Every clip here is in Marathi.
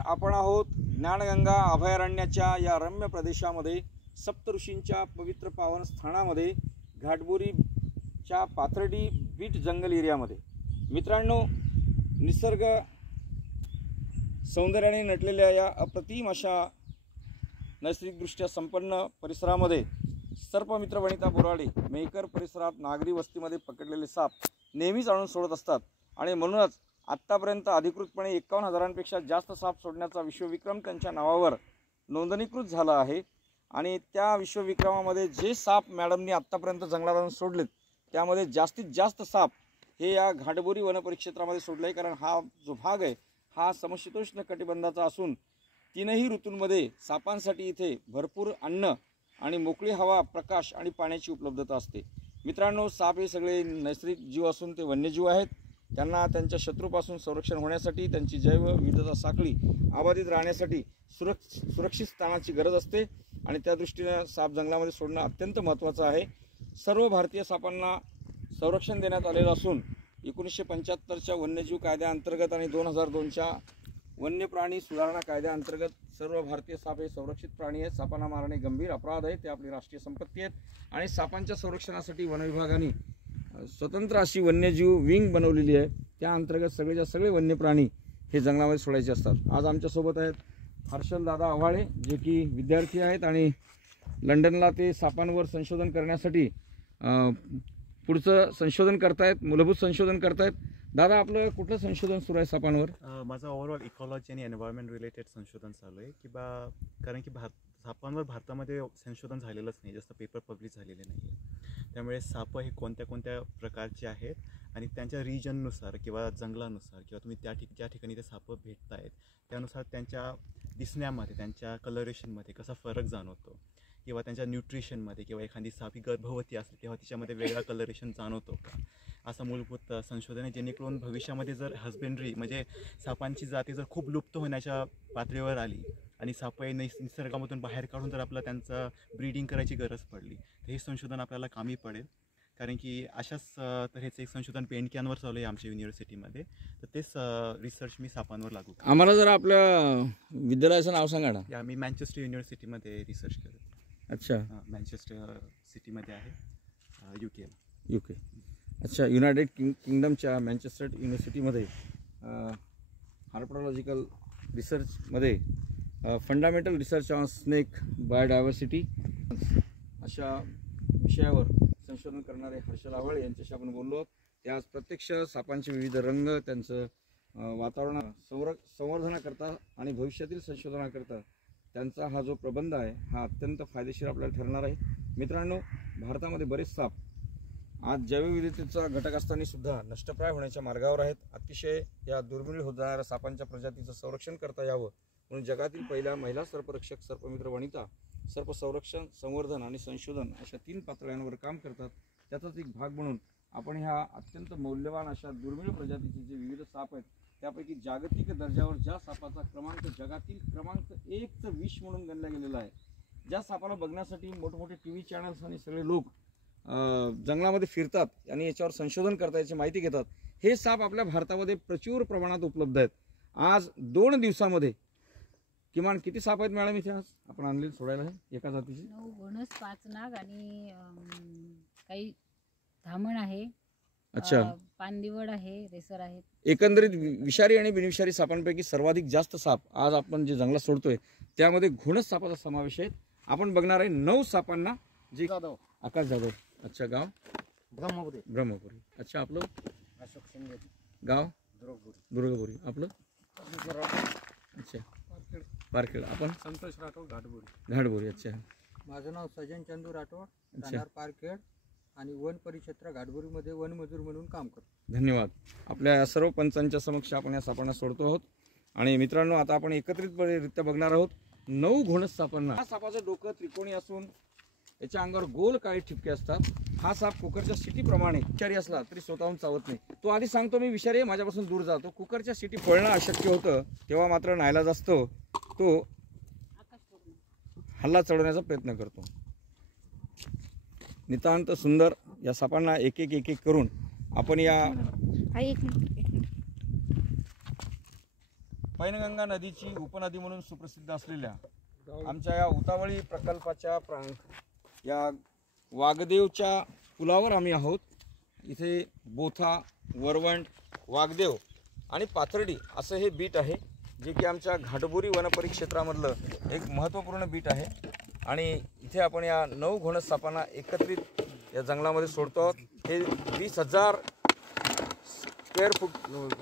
आपण आहोत ज्ञानगंगा अभयारण्याच्या या रम्य प्रदेशामध्ये सप्तऋषींच्या पवित्र पावन स्थानामध्ये घाटबोरीच्या पाथर्डी बीट जंगल एरियामध्ये। मित्रांनो, निसर्ग सौंदर्याने नटलेल्या या अप्रतिम अशा नैसर्गिकदृष्ट्या संपन्न परिसरामध्ये सर्पमित्र वनिता बोराडे मेहकर परिसरात नागरी वस्तीमध्ये पकडलेले साप नेहमीच आणून सोडत असतात आणि म्हणूनच आत्तापर्यंत अधिकृतपणे 51,000पेक्षा जास्त साप सोडण्याचा विश्वविक्रम त्यांच्या नावावर नोंदणीकृत झाला आहे। आणि त्या विश्वविक्रमामध्ये जे साप मॅडमनी आत्तापर्यंत जंगलात आणून सोडलेत त्यामध्ये जास्तीत जास्त साप हे या घाटबोरी वनपरिक्षेत्रामध्ये सोडले आहे। कारण हा जो भाग आहे हा समशीतोष्ण कटिबंधाचा असून तीनही ऋतूंमध्ये सापांसाठी इथे भरपूर अन्न आणि मोकळी हवा, प्रकाश आणि पाण्याची उपलब्धता असते। मित्रांनो, साप हे सगळे नैसर्गिक जीव असून ते वन्यजीव आहेत। त्यांना त्यांच्या शत्रूपासून संरक्षण होण्यासाठी, त्यांची जैव विविधता साखळी अबाधित राहण्यासाठी सुरक्षित स्थानाची गरज असते आणि त्या दृष्टीने साप जंगलामध्ये सोडणं अत्यंत महत्त्वाचं आहे। सर्व भारतीय सापांना संरक्षण देण्यात आलेलं असून 1975च्या वन्यजीव कायद्याअंतर्गत आणि 2002च्या वन्य प्राणी सुधारणा कायद्याअंतर्गत सर्व भारतीय साप हे संरक्षित प्राणी आहेत। सापांना मारणे गंभीर अपराध आहे, ते आपली राष्ट्रीय संपत्ती आहेत आणि सापांच्या संरक्षणासाठी वन विभागाने स्वतंत्र अशी वन्यजीव विंग बनवलेली आहे। त्या अंतर्गत सगळेच्या सगळे वन्य प्राणी हे जंगलामध्ये सोडायचे असतात। आज आमच्यासोबत आहेत हर्षल दादा आव्हाळे, जे की विद्यार्थी आहेत आणि लंडनला ते सापांवर संशोधन करण्यासाठी पुढचं संशोधन करतायत, मूलभूत संशोधन करतायत। दादा, आपलं कुठलं संशोधन सुरू आहे सापांवर? माझं ओव्हरऑल इकॉलॉजी आणि एन्व्हायरमेंट रिलेटेड संशोधन चालू आहे कारण की सापांवर भारतामध्ये संशोधन झालेलंच नाही, जास्त पेपर पब्लिश झालेले नाही आहे। त्यामुळे साप हे कोणत्या कोणत्या प्रकारचे आहेत आणि त्यांच्या रिजननुसार किंवा जंगलानुसार किंवा तुम्ही ज्या ठिकाणी ते साप भेटतायत त्यानुसार त्यांच्या दिसण्यामध्ये, त्यांच्या कलरेशनमध्ये कसा फरक जाणवतो किंवा त्यांच्या न्यूट्रिशनमध्ये किंवा एखादी साप ही गर्भवती असते तेव्हा तिच्यामध्ये वेगळा कलरेशन जाणवतो का, असं मूलभूत संशोधन आहे। जेणेकरून भविष्यामध्ये जर हजबेंड्री म्हणजे सापांची जाती जर खूप लुप्त होण्याच्या पातळीवर आली आणि साप निसर्गामधून बाहेर काढून जर आपल्याला त्यांचं ब्रीडिंग करायची गरज पडली तर हे संशोधन आपल्याला कामी पडेल। कारण की अशाच तऱ्हेचं एक संशोधन पेंडक्यांवर चालू आहे आमच्या युनिव्हर्सिटीमध्ये, तर तेच रिसर्च मी सापांवर लागू करतो। आम्हाला जर आपल्या विद्यालयाचं नाव सांगा ना। मी मँचेस्टर युनिव्हर्सिटीमध्ये रिसर्च करतो। अच्छा, मँचेस्टर सिटीमध्ये आहे, UK। अच्छा, युनायटेड किंगडमच्या मँचेस्टर युनिव्हर्सिटीमध्ये हार्पटॉलॉजिकल रिसर्चमध्ये fundamental research on snake biodiversity अशा विषयावर संशोधन करणारे हर्षल आव्हाळे यांच्याशी आपण बोललो। ते आज प्रत्यक्ष सापांचे विविध रंग, त्यांचं वातावरण संवर्धनाकरता आणि भविष्यातील संशोधनाकरता त्यांचा हा जो प्रबंध आहे हा अत्यंत फायदेशीर आपल्याला ठरणार आहे। मित्रांनो, भारतामध्ये बरेच साप आज जैवविविधतेचा घटक असताना सुद्धा नष्टप्राय होण्याच्या मार्गावर आहेत। अतिशय या दुर्मिळ होत जाणाऱ्या सापांच्या प्रजातीचं संरक्षण करता यावं म्हणून जगातील पहिल्या महिला सर्परक्षक सर्पमित्र वनिता सर्प संरक्षण, संवर्धन आणि संशोधन अशा 3 पातळ्यांवर काम करतात। त्याचाच एक भाग म्हणून आपण ह्या अत्यंत मौल्यवान अशा दुर्मिळ प्रजातीचे जे विविध साप आहेत त्यापैकी जागतिक दर्जावर ज्या सापाचा क्रमांक जगातील क्रमांक 1चं विष म्हणून गणला गेलेला आहे, ज्या सापाला बघण्यासाठी मोठमोठे TV चॅनल्स आणि सगळे लोक जंगलामध्ये फिरतात आणि याच्यावर संशोधन करतात, याची माहिती घेतात, हे साप आपल्या भारतामध्ये प्रचूर प्रमाणात उपलब्ध आहेत। आज 2 दिवसामध्ये किमान किती साप आहेत मॅडम इथे आज आपण आणले सोडायला? आहे एका जातीचे 9 घोणस, 5 नाग आणि काही धामण आहे। अच्छा, पांदिवड आहे, रेसर आहे। एकंदरीत विषारी आणि बिनविषारी सापांपैकी सर्वाधिक जास्त साप आज आपण जे जंगलात सोडतोय त्यामध्ये घोणस सापाचा समावेश आहे। आपण बघणार आहे 9 सापांना, जे आकाश जाधव। अच्छा, गाव ब्रह्मपुरी। अच्छा, आपलं अशोक शिंदे, गाव दुर्गपुरी। आपलं अच्छा, पारखेड। आपण संतोष राठोड, घाटबोरी। अच्छा, माझं नाव सजन चंदू राठोड, राहणार पारखेड आणि वन परिक्षेत्र घाटबोरीमध्ये वन मजूर म्हणून काम करतो। धन्यवाद। आपल्या सर्व पंचांच्या समक्ष आपण या सापांना सोडतो आहोत आणि मित्रांनो, आता आपण एकत्रितरित्या बघणार आहोत 9 घोणस सापांना। हा सापाचं डोकं त्रिकोणी असून याच्या अंगावर गोल काळे ठिपके असतात। हा साप कुकरच्या शिटीप्रमाणे विषारी असला तरी स्वतःहून चावत नाही। तो आधी सांगतो मी विषारी आहे, माझ्यापासून दूर जातो। कुकरच्या शिटी फोडणं अशक्य होतं तेव्हा मात्र नाईलाज असतो, तो हल्ला चढवण्याचा प्रयत्न करतो। नितांत सुंदर या सापांना एक एक करून आपण या पैनगंगा नदीची उपनदी म्हणून सुप्रसिद्ध असलेल्या आमच्या या उतावळी प्रकल्पाच्या या वाघदेवच्या पुलावर आम्ही आहोत. इथे बोथा, वरवंट, वाघदेव आणि पाथर्डी असं हे बीट आहे, जे की आमच्या घाटबोरी वनपरिक्षेत्रामधलं एक महत्त्वपूर्ण बीट आहे. आणि इथे आपण या 9 घोणस सापांना एकत्रित या जंगलामध्ये सोडतो आहोत. हे 20,000 स्क्वेअर फूट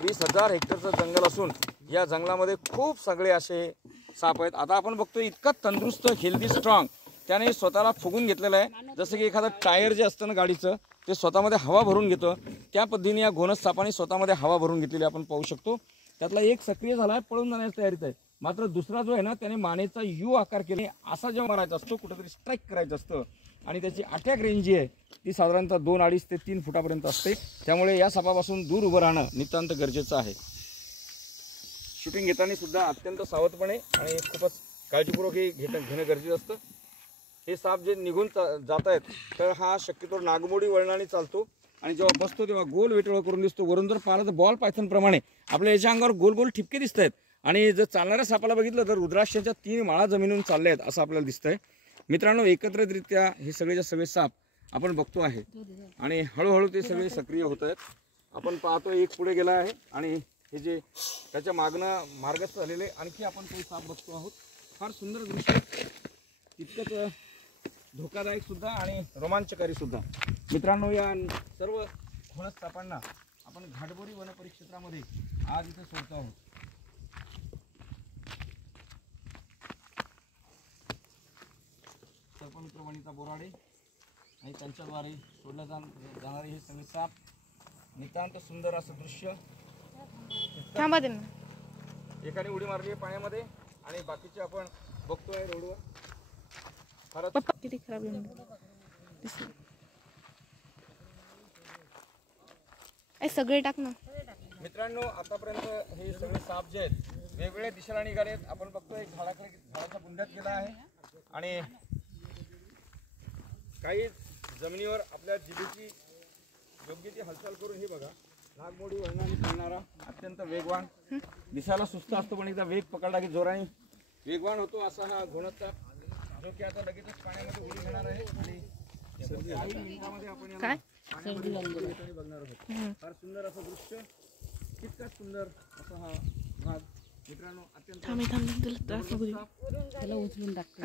20,000 हेक्टरचं जंगल असून या जंगलामध्ये खूप सगळे असे साप आहेत. आता आपण बघतो इतकं तंदुरुस्त, हेल्दी, स्ट्रॉंग त्याने स्वतःला फुगून घेतलेलं आहे. जसं की एखादं टायर जे असतं ना गाडीचं, ते स्वतःमध्ये हवा भरून घेतं, त्या पद्धतीने या घोणस सापाने स्वतःमध्ये हवा भरून घेतलेली आपण पाहू शकतो. त्यातला एक सक्रिय झाला आहे, पळून जाण्याच्या तयारीत आहे. मात्र दुसरा जो आहे ना, त्याने मानेचा यू आकार केले. असा जेव्हा मारायचा असतो, कुठेतरी स्ट्राईक करायचं असतं आणि त्याची अटॅक रेंज जी आहे ती साधारणतः 2-2.5 ते 3 फुटापर्यंत असते. त्यामुळे या सापापासून दूर उभं राहणं नितांत गरजेचं आहे. शूटिंग घेताना सुद्धा अत्यंत सावधपणे आणि खूपच काळजीपूर्वक हे घेणं गरजेचं असतं. हे साप जे निघून जात आहेत तर हा शक्यतो नागमोडी वळणाने चालतो आणि जेव्हा बसतो तेव्हा गोल वेटोळा करून दिसतो. वरून जर पाहिलं तर बॉल पायथन प्रमाणे आपल्या याच्या अंगावर गोल गोल ठिपके दिसत आहेत. आणि जर चालणाऱ्या सापाला बघितलं तर रुद्राक्षाच्या 3 माळा जमिनीवरून चालले आहेत असं आपल्याला दिसतंय. मित्रांनो, एकत्रितरित्या हे सगळेच्या सगळे साप आपण बघतो आहे आणि हळूहळू ते सगळे सक्रिय होत आहेत. आपण पाहतो एक पुढे गेला आहे आणि हे जे त्याच्या मागणं मार्गस्थ झालेले आणखी आपण काही साप बघतो आहोत. फार सुंदर दृश्य, तितकंच धोकादायक सुद्धा आणि रोमांचकारी सुद्धा. मित्रांनो, या सर्व घोणस सापांना आपण घाटबोरी वनपरिक्षेत्रामध्ये आज इथे सोडतो आहोत. सर्पमित्र वनिता बोराडे आणि त्यांच्याद्वारे सोडल्या जाणारे हे सगळे साप. नितांत सुंदर असं दृश्य. एकाने उडी मारली आहे पाण्यामध्ये आणि बाकीचे आपण बघतोय रोडवर. फारच किती खराब सगळे टाक ना. मित्रांनो, आतापर्यंत हे सगळे साप जे आहेत वेगवेगळ्या दिशेला निघाले आहेत. आपण बघतोय झाडाच्या बुंद्यात गेला आहे आणि काही जमिनीवर आपल्या जिभेची योग्य ती हालचाल करून हे बघा, नागमोडी वळणाने चालणारा अत्यंत वेगवान, दिसायला सुस्त असतो पण एकदा वेग पकडला की जोराने वेगवान होतो असा हा घोणस साप, जो की आता लगेचच पाण्यामध्ये उडी घेणार आहे आणि काही मिनिटांमध्ये आपण याला पाण्यामध्ये उडी घेताना बघणार आहोत. फार सुंदर असं दृश्य, तितकाच सुंदर असा हा भाग. मित्रांनो, अत्यंत त्याला उचलून टाकतो.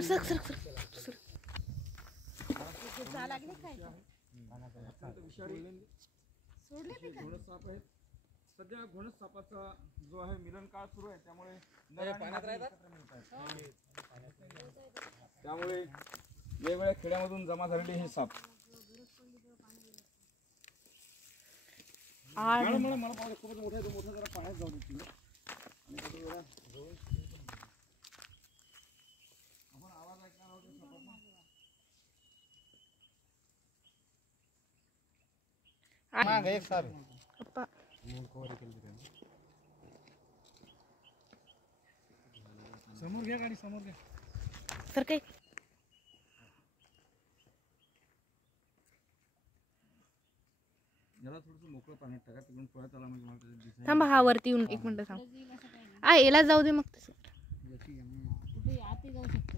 घोणस साप आहेत. सध्या घोणस सापाचा जो आहे मिलन काळ सुरू आहे, त्यामुळे वेगवेगळ्या खेड्यामधून जमा झालेले हे साप. मला पाहू खूपच मोठा आहे, तो मोठा जरा पाण्यात जाऊ देतील आपण आवाज ऐकणार आहोत सापाचा. समोर घ्या गाडी, समोर घ्या सर. काही याला थोडंसं मोकळं पाण्यात टाका, तिकडून पळत आला म्हणजे मला दिसायला. थांबा, हा वरती येऊन 1 मिनिट थांब. याला जाऊ दे मग. कुठे आती जाऊ शकतो.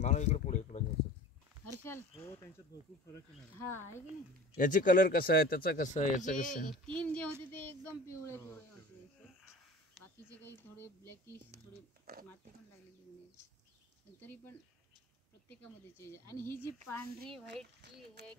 मानव इकडे पुढे घ्यायचं. हर्षल, हो त्यांच्यात भरपूर फरक आहे. हा, आहे की नाही. याची कलर कसा आहे, त्याचा कसं आहे, याचं कसं आहे. 3 जे होते ते एकदम पिवळे होते. बाकीचे काही थोडे ब्लॅकिश, थोडे माती पण लागलेली नाही, पण तरी पण प्रत्येकामध्ये चेंज. आणि ही जी पांढरी व्हाईट जी आहे